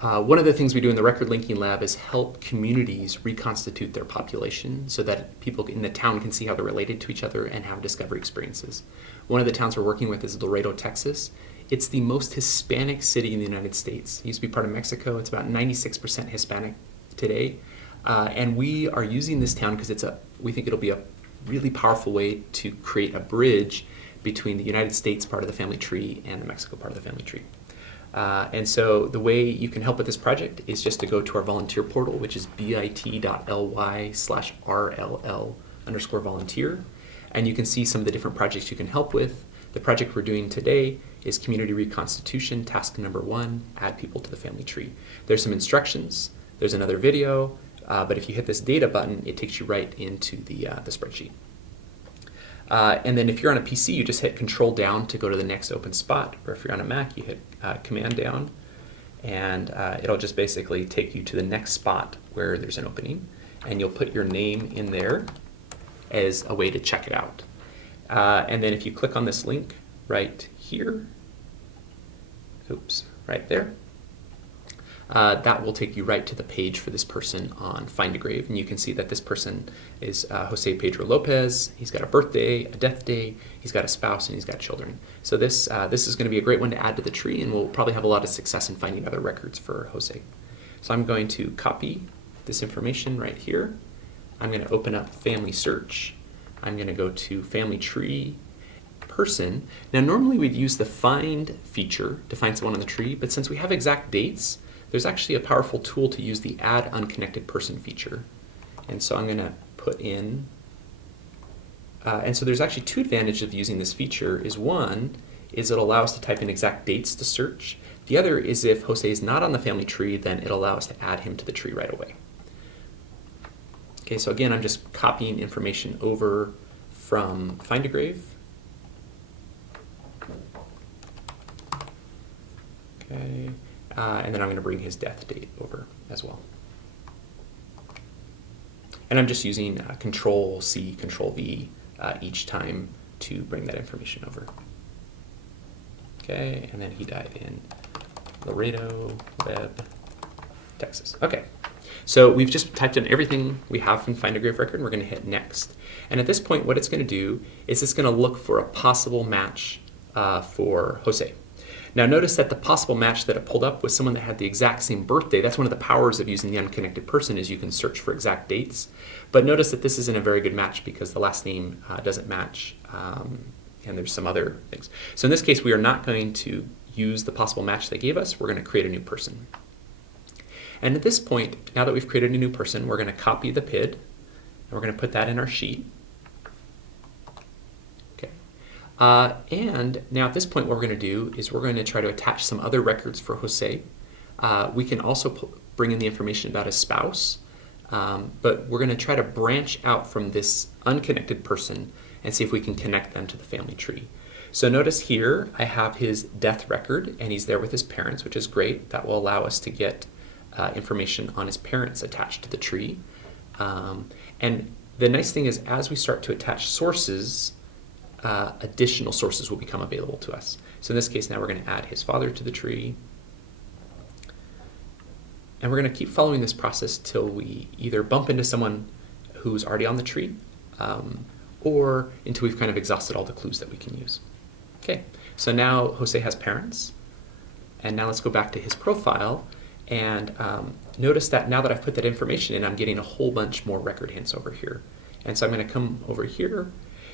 One of the things we do in the record linking lab is help communities reconstitute their population so that people in the town can see how they're related to each other and have discovery experiences. One of the towns we're working with is Laredo, Texas. It's the most Hispanic city in the United States. It used to be part of Mexico. It's about 96% Hispanic today. And we are using this town because we think it'll be a really powerful way to create a bridge between the United States part of the family tree and the Mexico part of the family tree. And so the way you can help with this project is just to go to our volunteer portal, which is bit.ly/RLL_volunteer. And you can see some of the different projects you can help with. The project we're doing today is Community Reconstitution, task number 1, add people to the family tree. There's some instructions, there's another video, but if you hit this data button, it takes you right into the spreadsheet. And then if you're on a PC, you just hit Control down to go to the next open spot, or if you're on a Mac, you hit Command down, and it'll just basically take you to the next spot where there's an opening, and you'll put your name in there as a way to check it out. And then if you click on this link right here, right there, that will take you right to the page for this person on Find a Grave. And you can see that this person is Jose Pedro Lopez. He's got a birthday, a death day, he's got a spouse, and he's got children. So this is going to be a great one to add to the tree, and we'll probably have a lot of success in finding other records for Jose. So I'm going to copy this information right here. I'm going to open up Family Search. I'm going to go to Family Tree Person. Now normally we'd use the Find feature to find someone on the tree, but since we have exact dates, there's actually a powerful tool to use the Add Unconnected Person feature. And so I'm going to put in, and so there's actually 2 advantages of using this feature. One is it'll allow us to type in exact dates to search. The other is if Jose is not on the family tree, then it'll allow us to add him to the tree right away. Okay, so again, I'm just copying information over from Find a Grave. Okay. And then I'm going to bring his death date over as well. And I'm just using Control-C, Control-V each time to bring that information over. Okay, and then he died in Laredo, Webb, Texas. Okay, so we've just typed in everything we have from Find a Grave record, and we're going to hit Next. And at this point, what it's going to do is it's going to look for a possible match for Jose. Now notice that the possible match that it pulled up was someone that had the exact same birthday. That's one of the powers of using the unconnected person, is you can search for exact dates. But notice that this isn't a very good match because the last name doesn't match, and there's some other things. So in this case, we are not going to use the possible match they gave us. We're going to create a new person. And at this point, now that we've created a new person, we're going to copy the PID, and we're going to put that in our sheet. And now at this point, what we're going to do is we're going to try to attach some other records for Jose. We can also bring in the information about his spouse, but we're going to try to branch out from this unconnected person and see if we can connect them to the family tree. So notice here I have his death record, and he's there with his parents, which is great. That will allow us to get information on his parents attached to the tree. And the nice thing is, as we start to attach sources, additional sources will become available to us. So in this case, now we're going to add his father to the tree. And we're going to keep following this process till we either bump into someone who's already on the tree, or until we've kind of exhausted all the clues that we can use. Okay, so now Jose has parents. And now let's go back to his profile. And notice that now that I've put that information in, I'm getting a whole bunch more record hints over here. And so I'm going to come over here.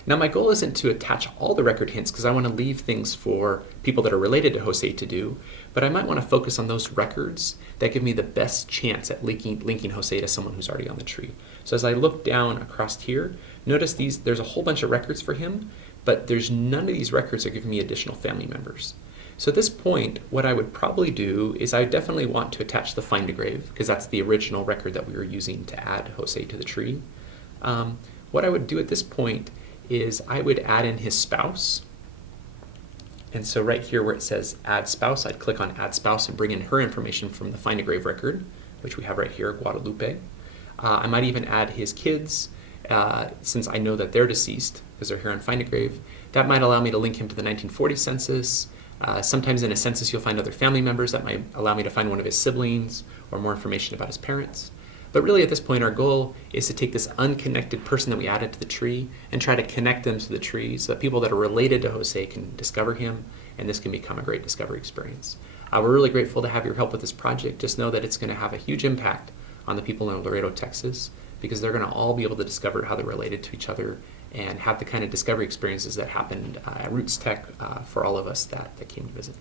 Now my goal isn't to attach all the record hints because I want to leave things for people that are related to Jose to do, but I might want to focus on those records that give me the best chance at linking Jose to someone who's already on the tree. So as I look down across here, notice there's a whole bunch of records for him, but there's none of these records are giving me additional family members. So at this point, what I would probably do is I definitely want to attach the Find a Grave, because that's the original record that we were using to add Jose to the tree. What I would do at this point is I would add in his spouse. And so right here where it says Add Spouse, I'd click on Add Spouse and bring in her information from the Find a Grave record, which we have right here, Guadalupe. I might even add his kids, since I know that they're deceased, because they're here on Find a Grave. That might allow me to link him to the 1940 census. Sometimes in a census you'll find other family members that might allow me to find one of his siblings or more information about his parents. But really at this point our goal is to take this unconnected person that we added to the tree and try to connect them to the tree so that people that are related to Jose can discover him, and this can become a great discovery experience. We're really grateful to have your help with this project. Just know that it's going to have a huge impact on the people in Laredo, Texas, because they're going to all be able to discover how they're related to each other and have the kind of discovery experiences that happened at Roots Tech for all of us that came to visit.